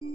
I'm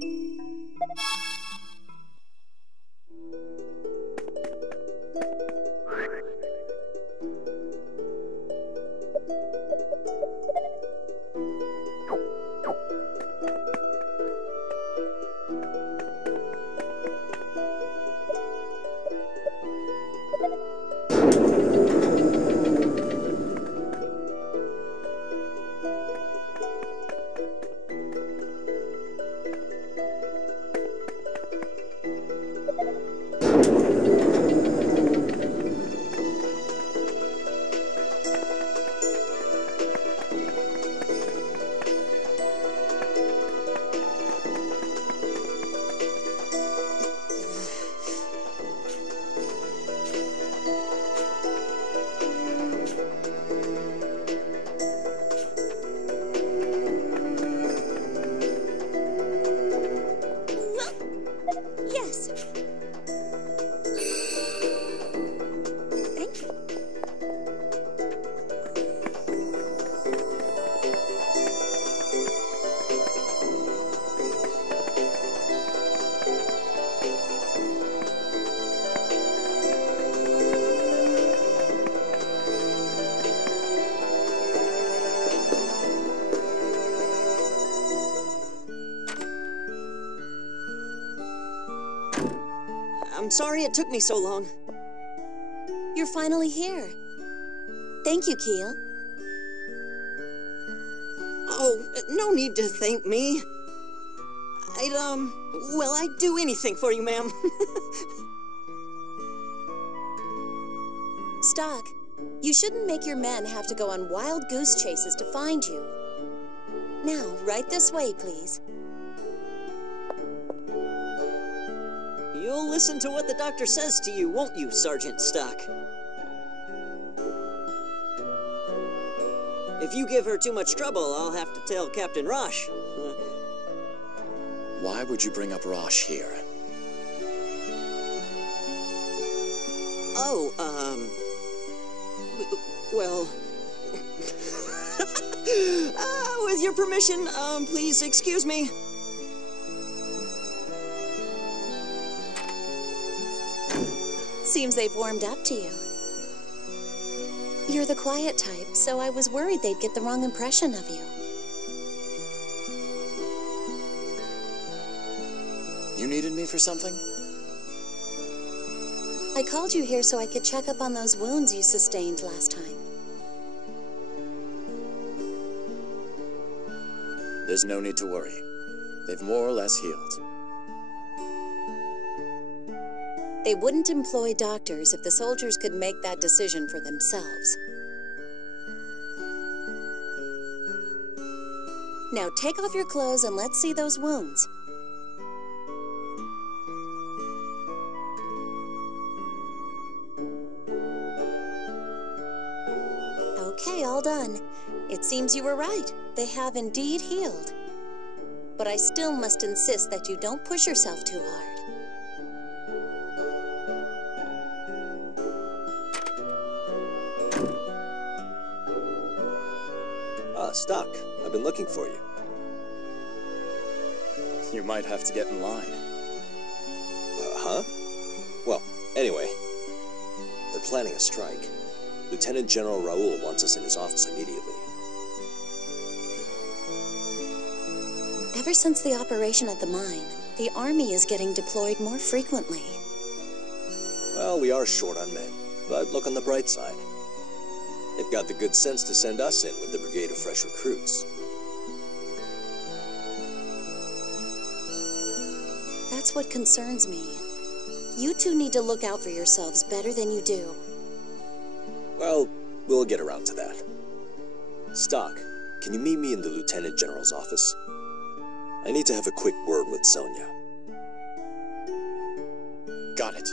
sorry it took me so long. You're finally here. Thank you, Keel. Oh, no need to thank me. I'd do anything for you, ma'am. Stock, you shouldn't make your men have to go on wild goose chases to find you. Now, right this way, please. You'll listen to what the doctor says to you, won't you, Sergeant Stock? If you give her too much trouble, I'll have to tell Captain Rosh. Why would you bring up Rosh here? Oh, well... with your permission, please excuse me. Seems they've warmed up to you. You're the quiet type, so I was worried they'd get the wrong impression of you. You needed me for something? I called you here so I could check up on those wounds you sustained last time. There's no need to worry. They've more or less healed. They wouldn't employ doctors if the soldiers could make that decision for themselves. Now take off your clothes and let's see those wounds. Okay, all done. It seems you were right. They have indeed healed. But I still must insist that you don't push yourself too hard. Stock, I've been looking for you. You might have to get in line. Huh? Well, anyway, they're planning a strike. Lieutenant General Raoul wants us in his office immediately. Ever since the operation at the mine, the army is getting deployed more frequently. Well, we are short on men, but look on the bright side. They've got the good sense to send us in with the brigade of fresh recruits. That's what concerns me. You two need to look out for yourselves better than you do. Well, we'll get around to that. Stock, can you meet me in the Lieutenant General's office? I need to have a quick word with Sonia. Got it.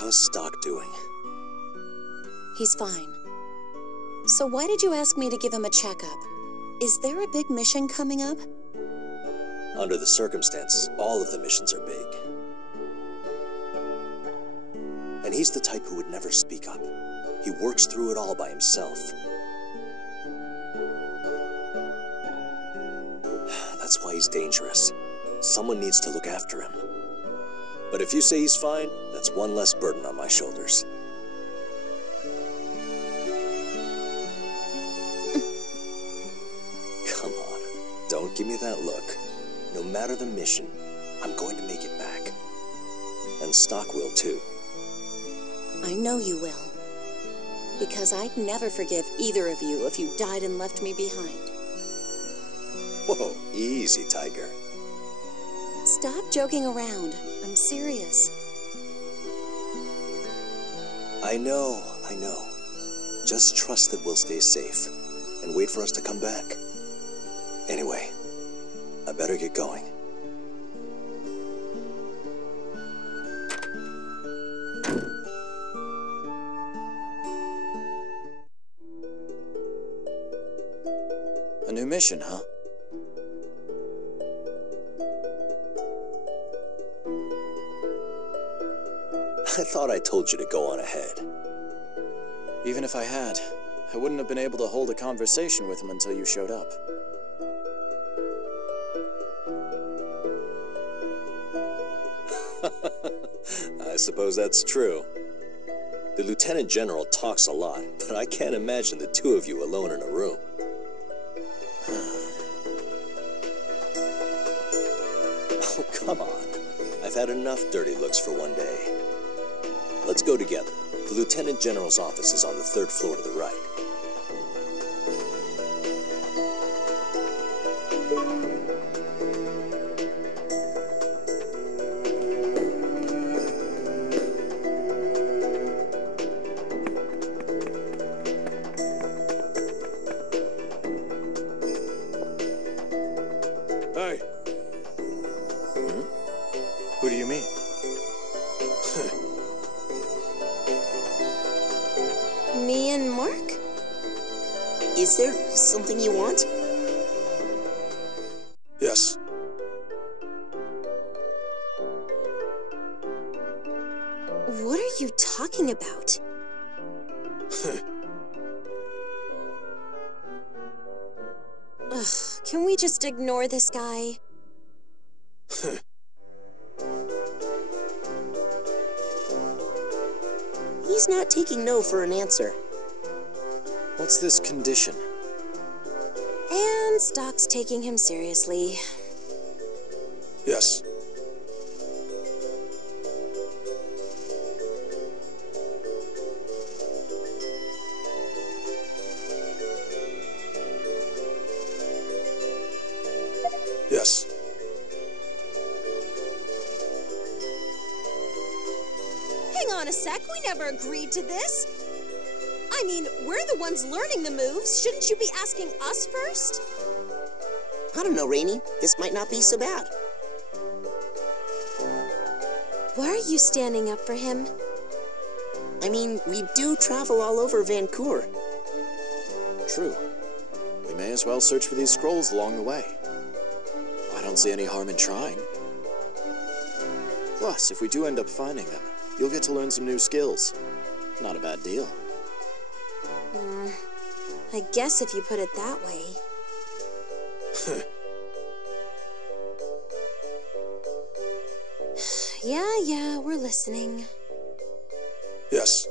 How's Stock doing? He's fine. So why did you ask me to give him a checkup? Is there a big mission coming up? Under the circumstances, all of the missions are big. And he's the type who would never speak up. He works through it all by himself. he's dangerous. Someone needs to look after him. But if you say he's fine, that's one less burden on my shoulders. Come on, don't give me that look. No matter the mission, I'm going to make it back. And Stock will too. I know you will. Because I'd never forgive either of you if you died and left me behind. Whoa, easy, Tiger. Stop joking around. I'm serious. I know. Just trust that we'll stay safe and wait for us to come back. Anyway, I better get going. A new mission, huh? I thought I told you to go on ahead. Even if I had, I wouldn't have been able to hold a conversation with him until you showed up. I suppose that's true. The Lieutenant General talks a lot, but I can't imagine the two of you alone in a room. Oh, come on. I've had enough dirty looks for one day. Let's go together. The Lieutenant General's office is on the 3rd floor to the right. Hey. Who do you mean? Me and Mark? Is there something you want? Yes. What are you talking about? Ugh, can we just ignore this guy? He's not taking no for an answer. What's this condition? And Stock's taking him seriously. Yes. Yes. Hang on a sec, we never agreed to this. I mean, we're the ones learning the moves. Shouldn't you be asking us first? I don't know, Rainey. This might not be so bad. Why are you standing up for him? I mean, we do travel all over Vancouver. True. We may as well search for these scrolls along the way. I don't see any harm in trying. Plus, if we do end up finding them, you'll get to learn some new skills. Not a bad deal. I guess if you put it that way. Yeah, we're listening. Yes.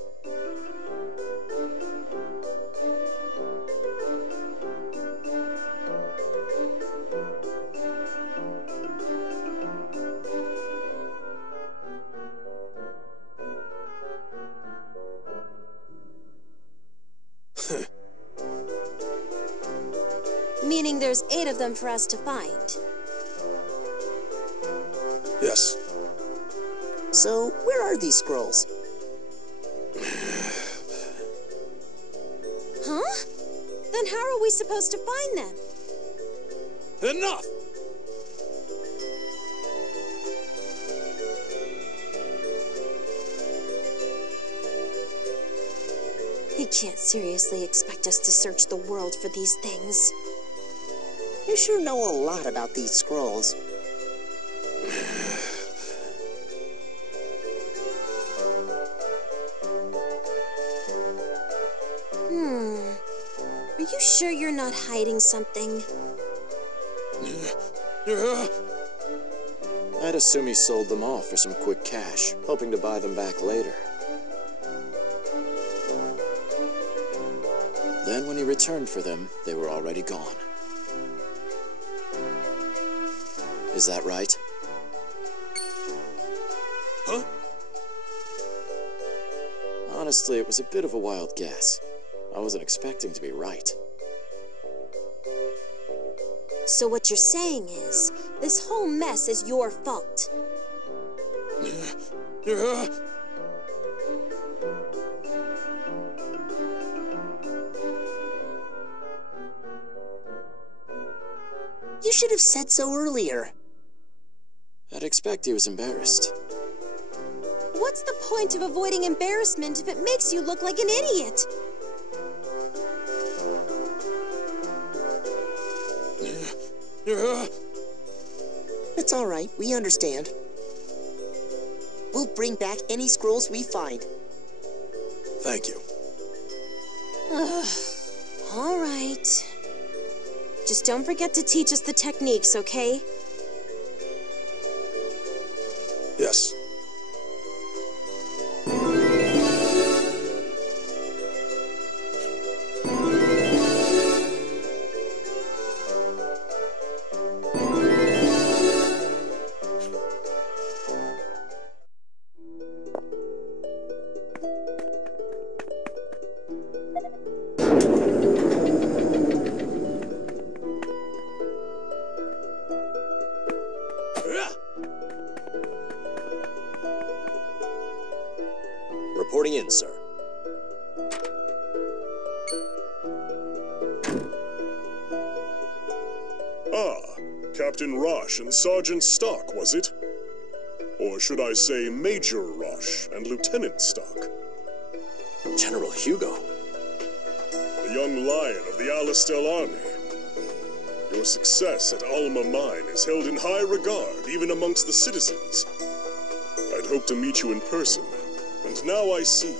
Meaning there's 8 of them for us to find. Yes. So, where are these scrolls? Huh? Then how are we supposed to find them? Enough! He can't seriously expect us to search the world for these things. You sure know a lot about these scrolls. Are you sure you're not hiding something? I'd assume he sold them off for some quick cash, hoping to buy them back later. Then when he returned for them, they were already gone. Is that right? Huh? Honestly, it was a bit of a wild guess. I wasn't expecting to be right. So what you're saying is, this whole mess is your fault. You should have said so earlier. I'd expect he was embarrassed. What's the point of avoiding embarrassment if it makes you look like an idiot? It's all right. We understand. We'll bring back any scrolls we find. Thank you. All right. Just don't forget to teach us the techniques, okay? Yes. Reporting in, sir. Ah, Captain Rosh and Sergeant Stock, was it? Or should I say Major Rosh and Lieutenant Stock? General Hugo. The young lion of the Alistel Army. Your success at Alma Mine is held in high regard even amongst the citizens. I'd hoped to meet you in person, and now I see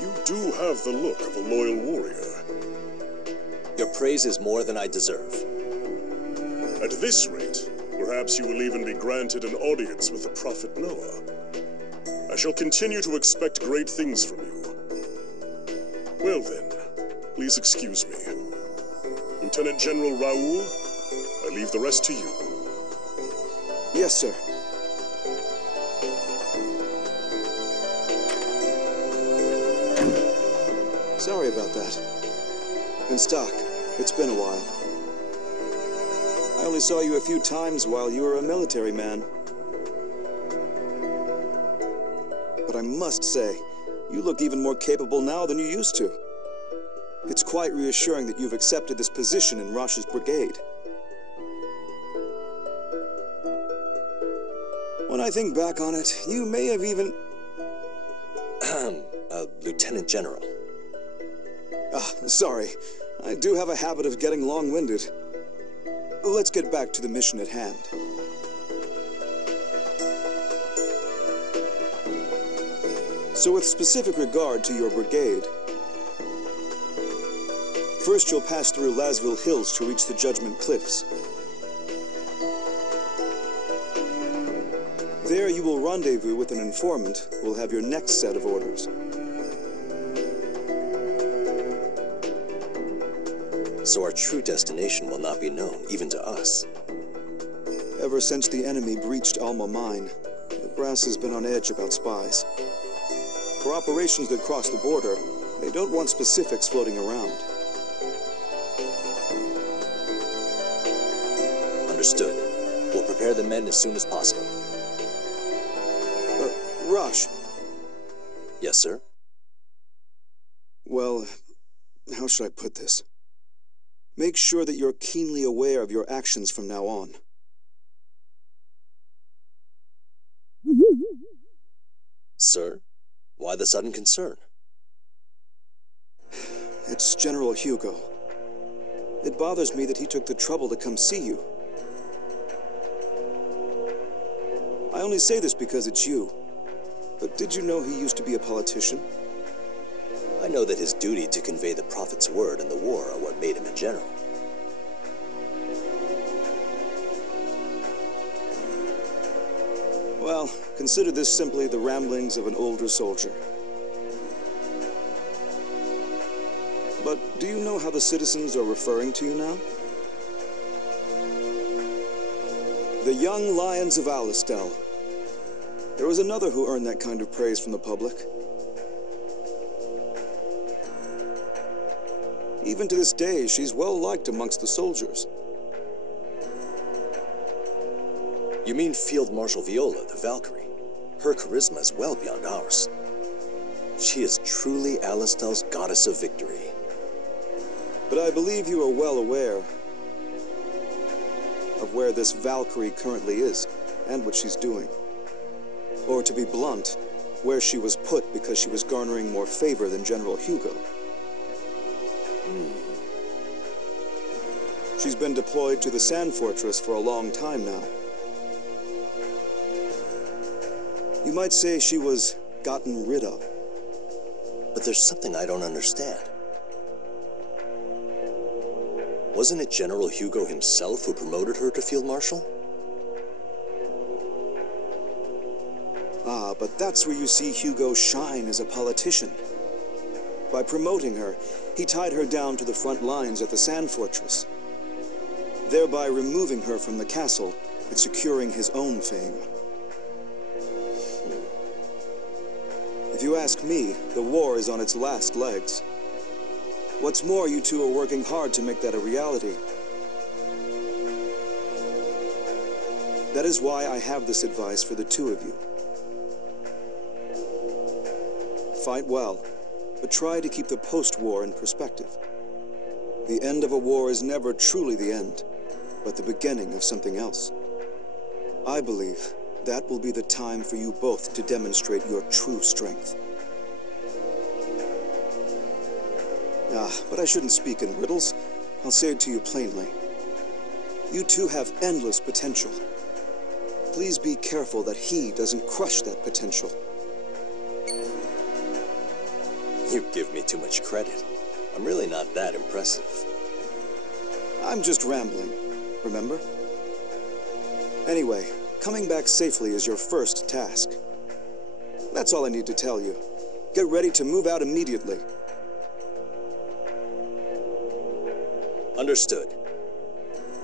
you do have the look of a loyal warrior. Your praise is more than I deserve. At this rate, perhaps you will even be granted an audience with the Prophet Noah. I shall continue to expect great things from you. Well then, please excuse me. Lieutenant General Raoul, I leave the rest to you. Yes, sir. Sorry about that. And Stock, it's been a while. I only saw you a few times while you were a military man. But I must say, you look even more capable now than you used to. It's quite reassuring that you've accepted this position in Rosh's brigade. When I think back on it, you may have even... Lieutenant General. Ah, sorry. I do have a habit of getting long-winded. Let's get back to the mission at hand. So with specific regard to your brigade, first you'll pass through Lasville Hills to reach the Judgment Cliffs. There you will rendezvous with an informant who will have your next set of orders. So our true destination will not be known, even to us. Ever since the enemy breached Alma Mine, the brass has been on edge about spies. For operations that cross the border, they don't want specifics floating around. Understood. We'll prepare the men as soon as possible. Rosh. Yes, sir? Well, how should I put this? Make sure that you're keenly aware of your actions from now on. Sir? Why the sudden concern? It's General Hugo. It bothers me that he took the trouble to come see you. I only say this because it's you. But did you know he used to be a politician? I know that his duty to convey the Prophet's word and the war are what made him a general. Consider this simply the ramblings of an older soldier. But do you know how the citizens are referring to you now? The young lions of Alistel. There was another who earned that kind of praise from the public. Even to this day, she's well liked amongst the soldiers. You mean Field Marshal Viola, the Valkyrie? Her charisma is well beyond ours. She is truly Alistel's goddess of victory. But I believe you are well aware of where this Valkyrie currently is and what she's doing. Or to be blunt, where she was put because she was garnering more favor than General Hugo. She's been deployed to the Sand Fortress for a long time now. You might say she was gotten rid of. But there's something I don't understand. Wasn't it General Hugo himself who promoted her to Field Marshal? Ah, but that's where you see Hugo shine as a politician. By promoting her, he tied her down to the front lines at the Sand Fortress, thereby removing her from the castle and securing his own fame. If you ask me, the war is on its last legs. What's more, you two are working hard to make that a reality. That is why I have this advice for the two of you. Fight well, but try to keep the post-war in perspective. The end of a war is never truly the end, but the beginning of something else. I believe that will be the time for you both to demonstrate your true strength. But I shouldn't speak in riddles. I'll say it to you plainly. You two have endless potential. Please be careful that he doesn't crush that potential. You give me too much credit. I'm really not that impressive. I'm just rambling, remember? Anyway, coming back safely is your first task. That's all I need to tell you. Get ready to move out immediately. Understood.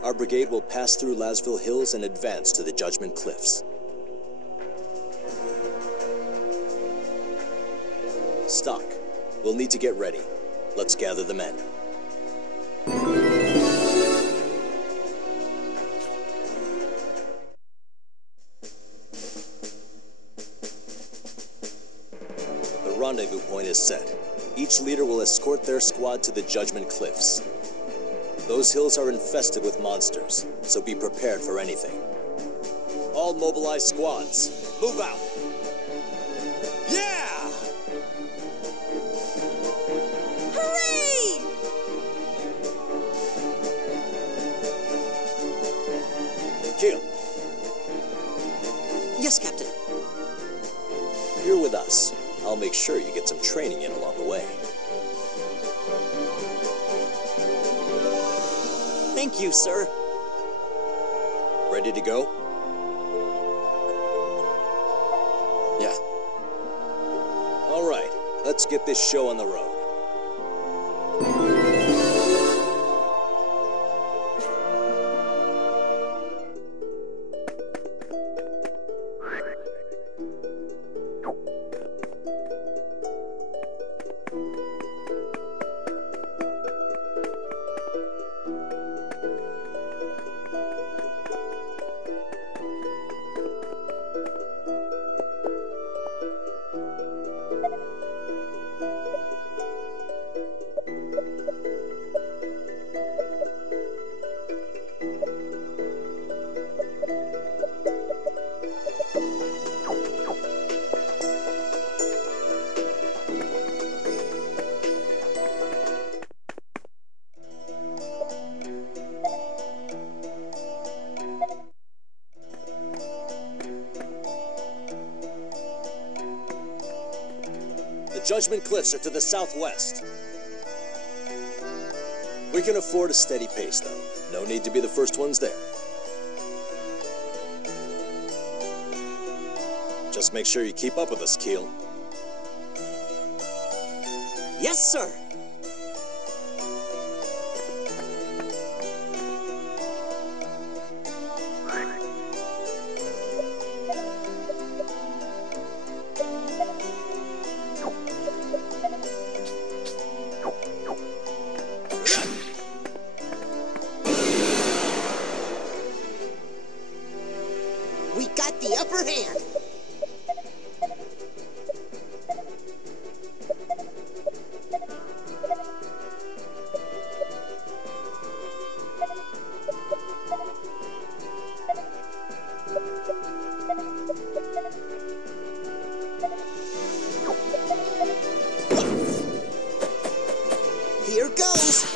Our brigade will pass through Lasville Hills and advance to the Judgment Cliffs. Stock, we'll need to get ready. Let's gather the men. The rendezvous point is set. Each leader will escort their squad to the Judgment Cliffs. Those hills are infested with monsters, so be prepared for anything. All mobilized squads, move out! Yeah! Hooray! Kill. Yes, Captain. You're with us. I'll make sure you get some training in along the way. Thank you, sir. Ready to go? Yeah. All right, let's get this show on the road. Judgment Cliffs are to the southwest. We can afford a steady pace, though. No need to be the first ones there. Just make sure you keep up with us, Keel. Yes, sir. We got the upper hand. Here goes.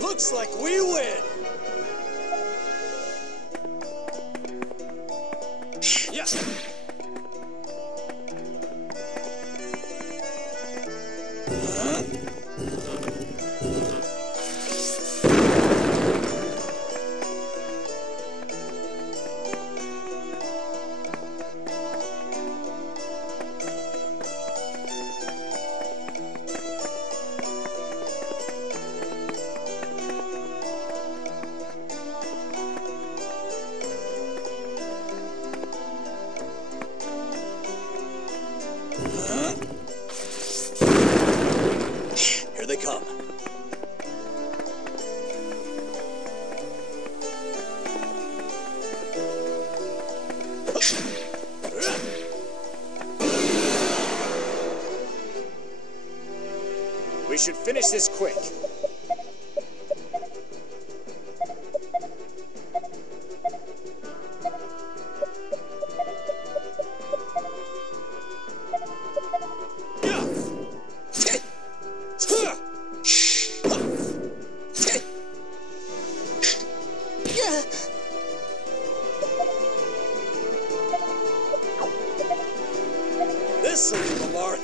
Looks like we win! Yeah. Here they come. We should finish this quick. This'll leave a mark.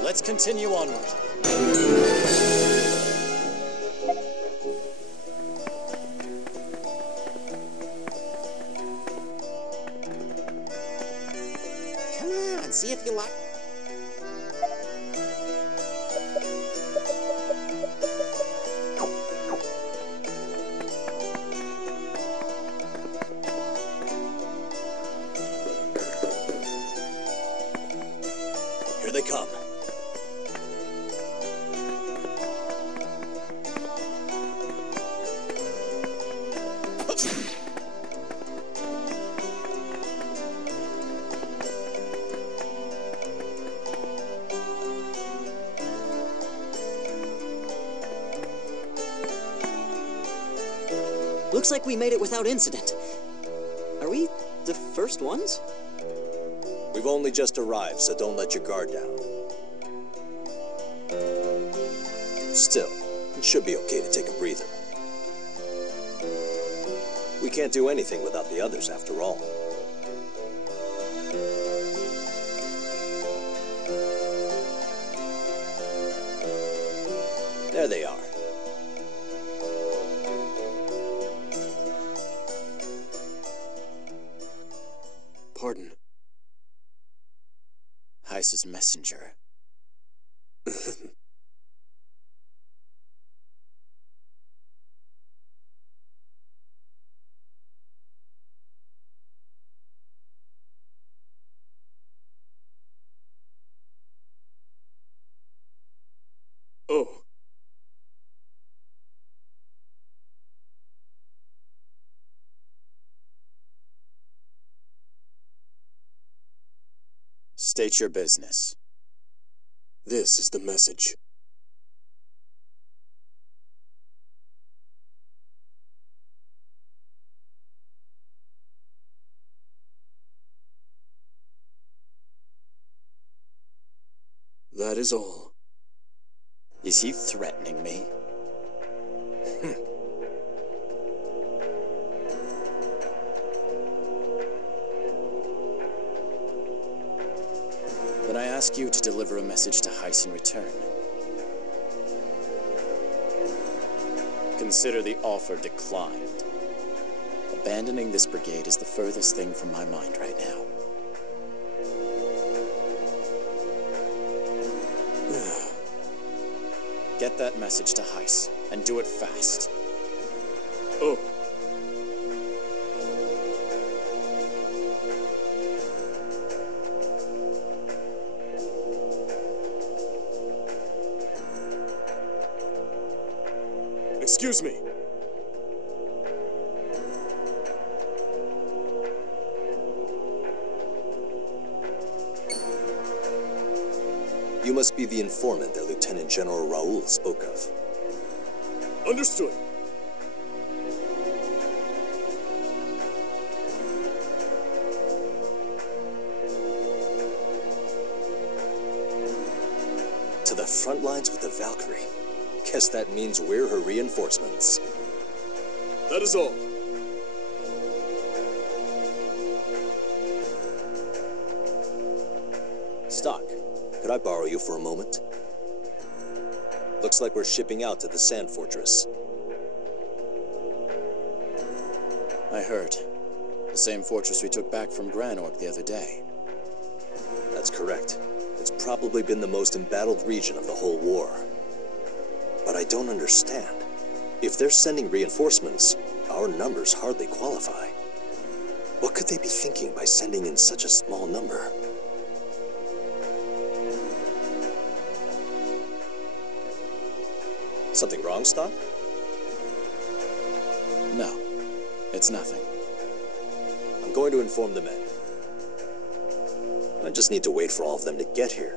Let's continue onward. Come on, see if you like. Here they come. Looks like we made it without incident. Are we the first ones? We've only just arrived, so don't let your guard down. Still, it should be okay to take a breather. We can't do anything without the others, after all. There they are. Pardon. Heiss's messenger. Oh. State your business. This is the message. That is all. Is he threatening me? Then I ask you to deliver a message to Heiss in return. Consider the offer declined. Abandoning this brigade is the furthest thing from my mind right now. Get that message to Heiss, and do it fast. Oh. Excuse me. You must be the informant that Lieutenant General Raoul spoke of. Understood. To the front lines with the Valkyrie. Guess that means we're her reinforcements. That is all. Stock, could I borrow you for a moment? Looks like we're shipping out to the Sand Fortress. I heard. The same fortress we took back from Granork the other day. That's correct. It's probably been the most embattled region of the whole war. But I don't understand. If they're sending reinforcements, our numbers hardly qualify. What could they be thinking by sending in such a small number? Something wrong, Stock? No, it's nothing. I'm going to inform the men. I just need to wait for all of them to get here.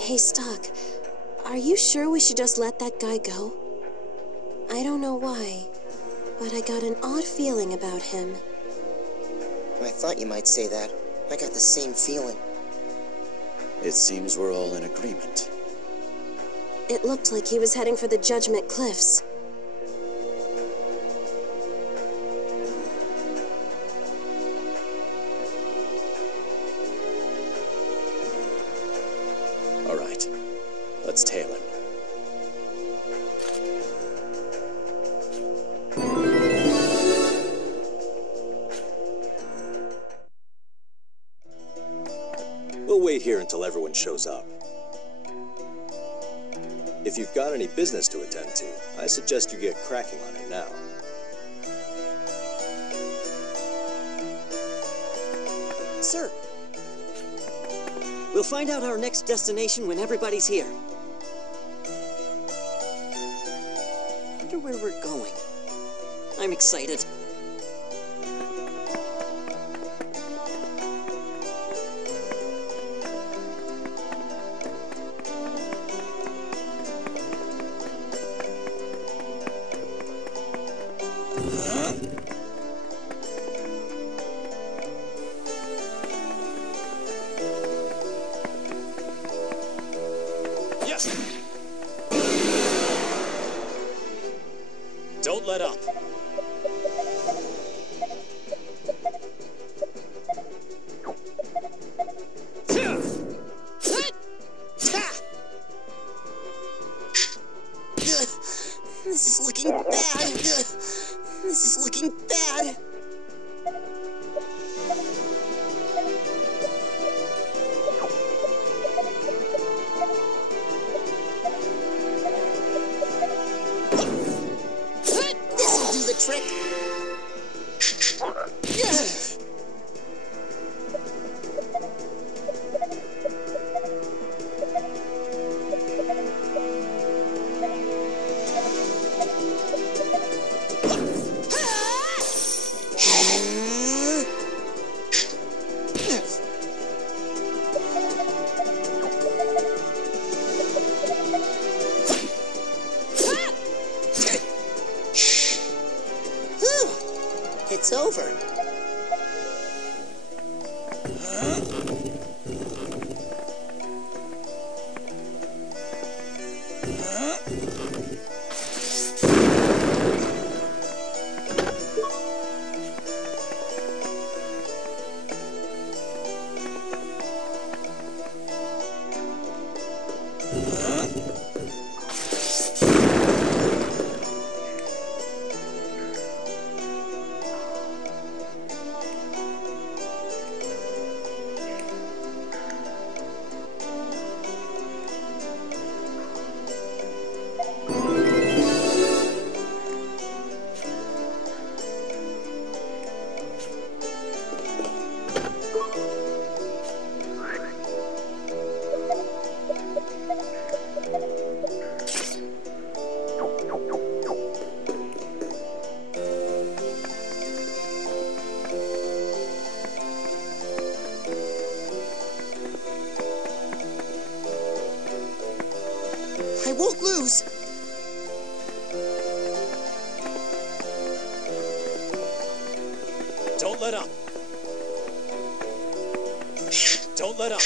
Hey, Stock, are you sure we should just let that guy go? I don't know why, but I got an odd feeling about him. I thought you might say that. I got the same feeling. It seems we're all in agreement. It looked like he was heading for the Judgment Cliffs. All right, let's tail him. We'll wait here until everyone shows up. If you've got any business to attend to, I suggest you get cracking on it now. Sir, we'll find out our next destination when everybody's here. Wonder where we're going. I'm excited. Don't let up. This is looking bad. This is looking bad. This'll do the trick. it's over. I won't lose. Don't let up. Don't let up.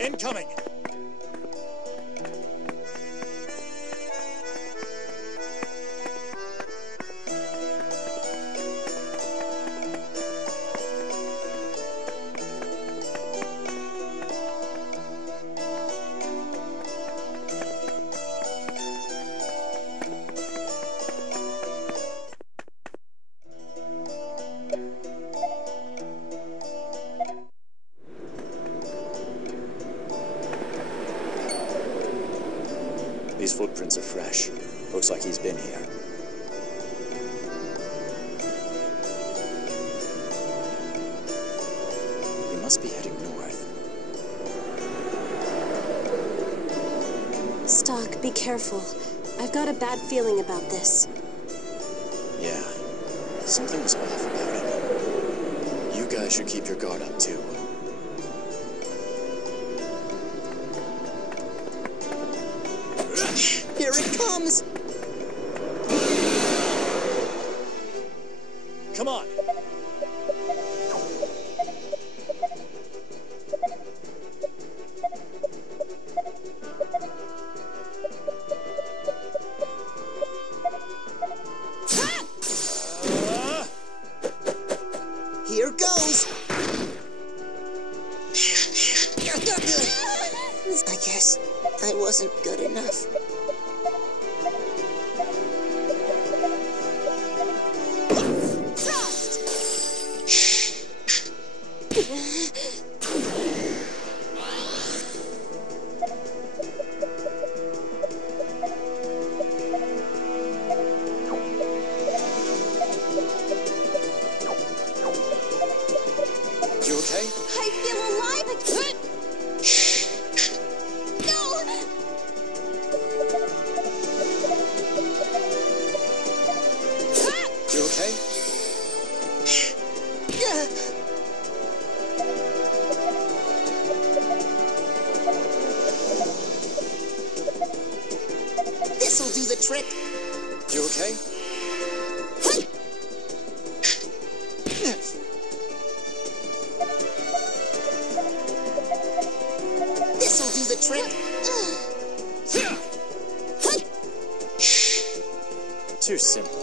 Incoming. These footprints are fresh. Looks like he's been here. He must be heading north. Stock, be careful. I've got a bad feeling about this. Yeah, something was off about it. You guys should keep your guard up, too. Here it comes! Come on. Here goes! I guess I wasn't good enough. You okay? I feel alive again! No! You okay? This'll do the trick. You okay? This'll do the trick. Too simple.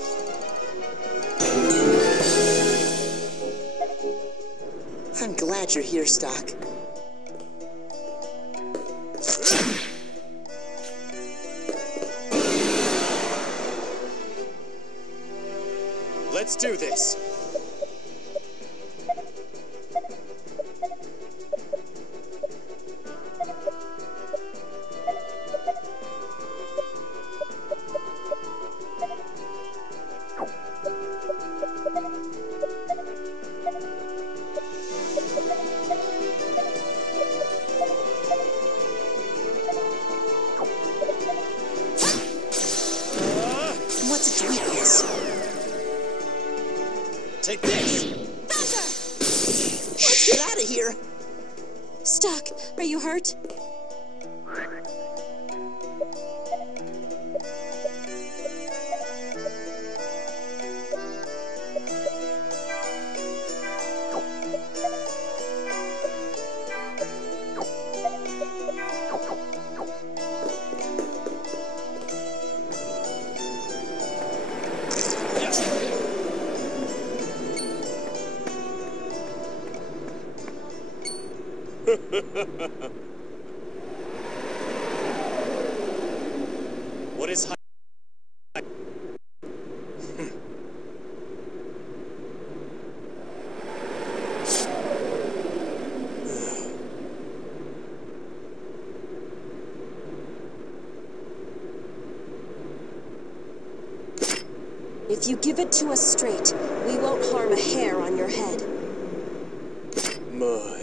I'm glad you're here, Stock. Let's do this. What's its weakness? Take this. Let's get out of here. Stock, are you hurt? What is If you give it to us straight, we won't harm a hair on your head. My.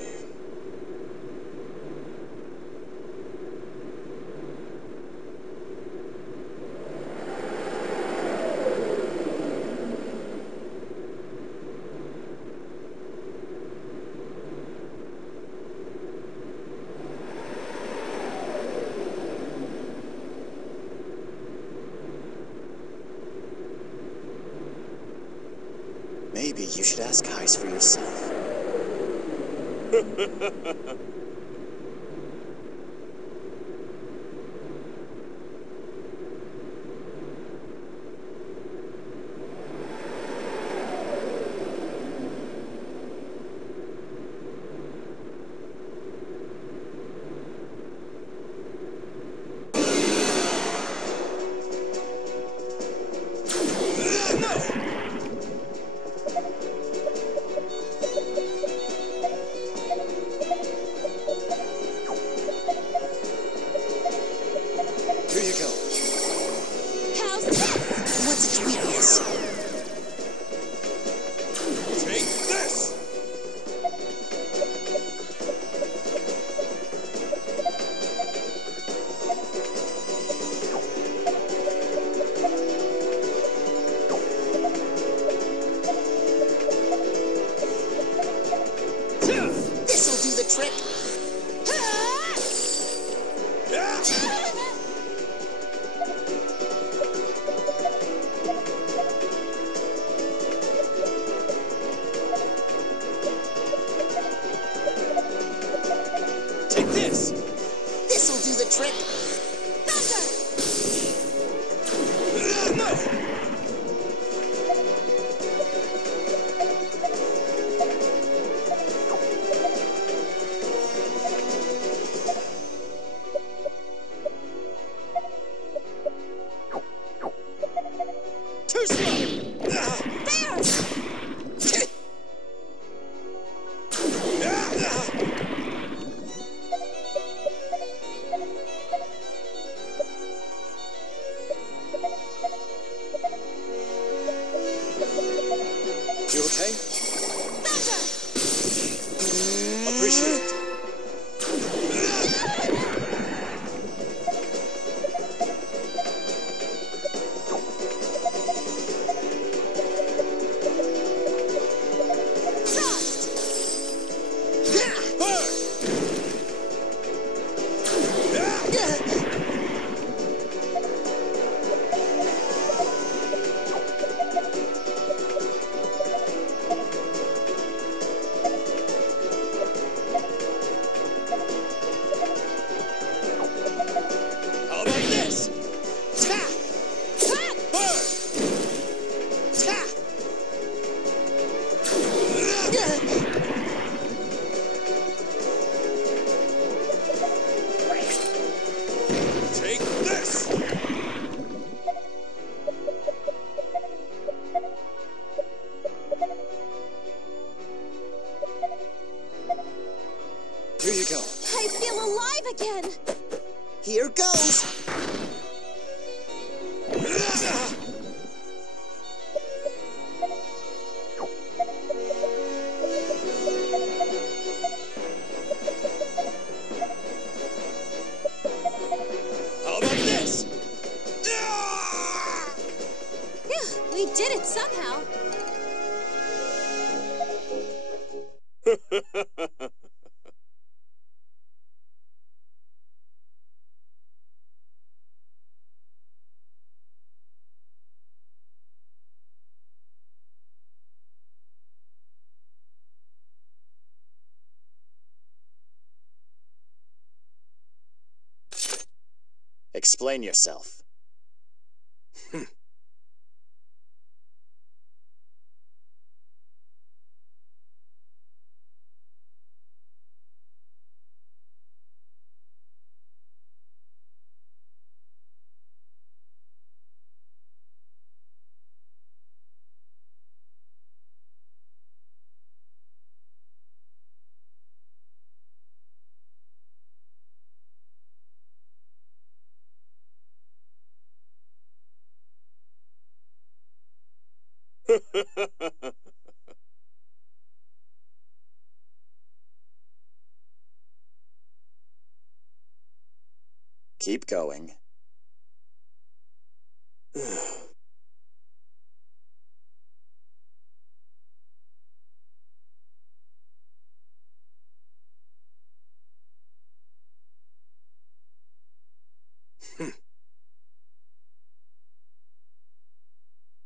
Maybe you should ask Heiss for yourself. Here you go. How's this? What's genius? Take this! This'll do the trick. Take this! This'll do the trick. Too slow! You okay? Appreciate it. How about this? Take this! Here you go. I feel alive again! Here goes. How about this? Phew, we did it somehow. Explain yourself. Keep going.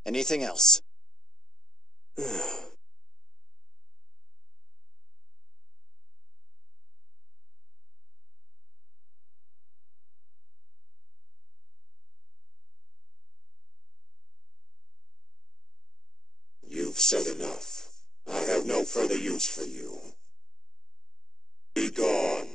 Anything else? You've said enough. I have no further use for you. Be gone.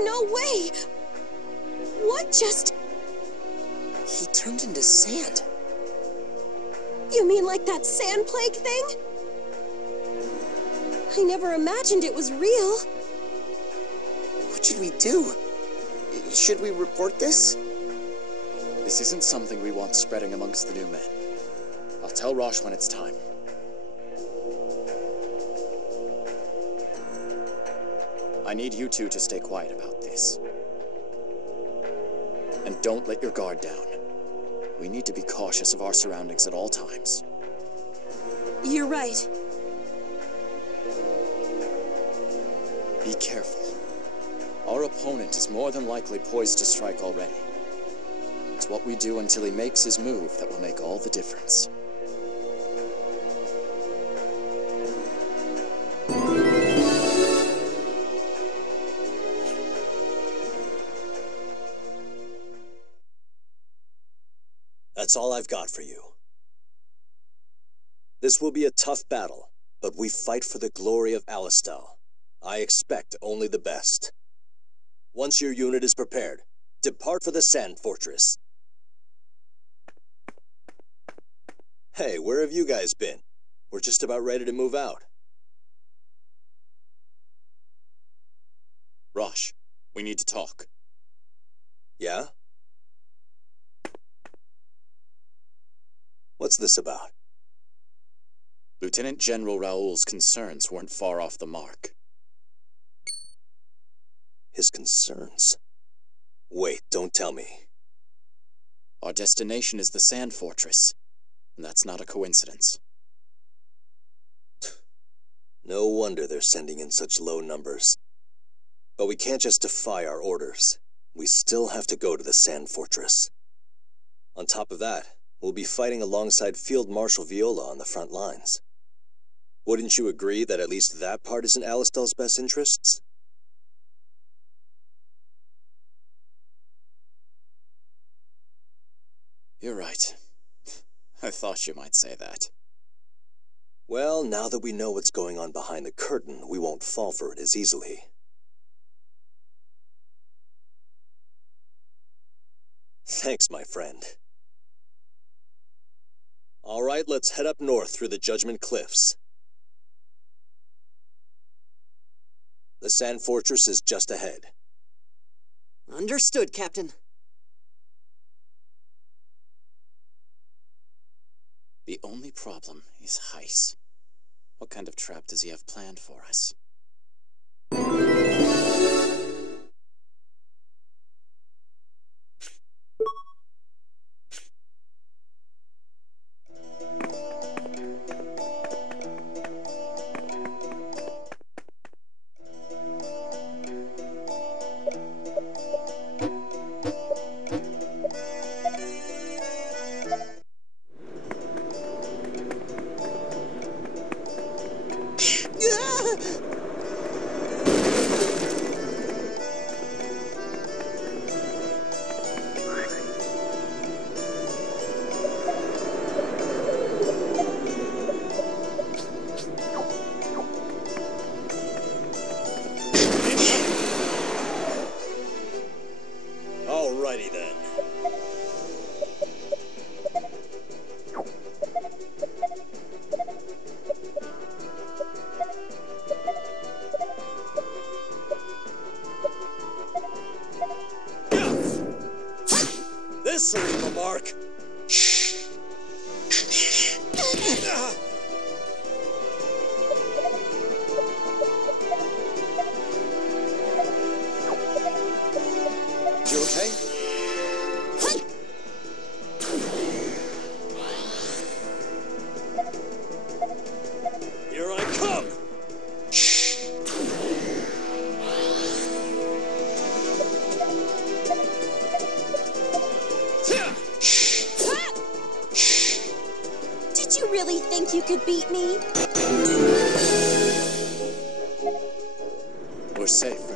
No way! What just... He turned into sand. You mean like that sand plague thing? I never imagined it was real. What should we do? Should we report this? This isn't something we want spreading amongst the new men. I'll tell Rosh when it's time. I need you two to stay quiet about this. And don't let your guard down. We need to be cautious of our surroundings at all times. You're right. Be careful. Our opponent is more than likely poised to strike already. It's what we do until he makes his move that will make all the difference. That's all I've got for you. This will be a tough battle, but we fight for the glory of Alistal. I expect only the best. Once your unit is prepared, depart for the Sand Fortress. Hey, where have you guys been? We're just about ready to move out. Rosh, we need to talk. Yeah? What's this about? Lieutenant General Raoul's concerns weren't far off the mark. His concerns? Wait, don't tell me. Our destination is the Sand Fortress, and that's not a coincidence. No wonder they're sending in such low numbers. But we can't just defy our orders. We still have to go to the Sand Fortress. On top of that, we'll be fighting alongside Field Marshal Viola on the front lines. Wouldn't you agree that at least that part is in Alistal's best interests? You're right. I thought you might say that. Well, now that we know what's going on behind the curtain, we won't fall for it as easily. Thanks, my friend. All right, let's head up north through the Judgment Cliffs. The Sand Fortress is just ahead. Understood, Captain. The only problem is Heiss. What kind of trap does he have planned for us? you could beat me? We're safe.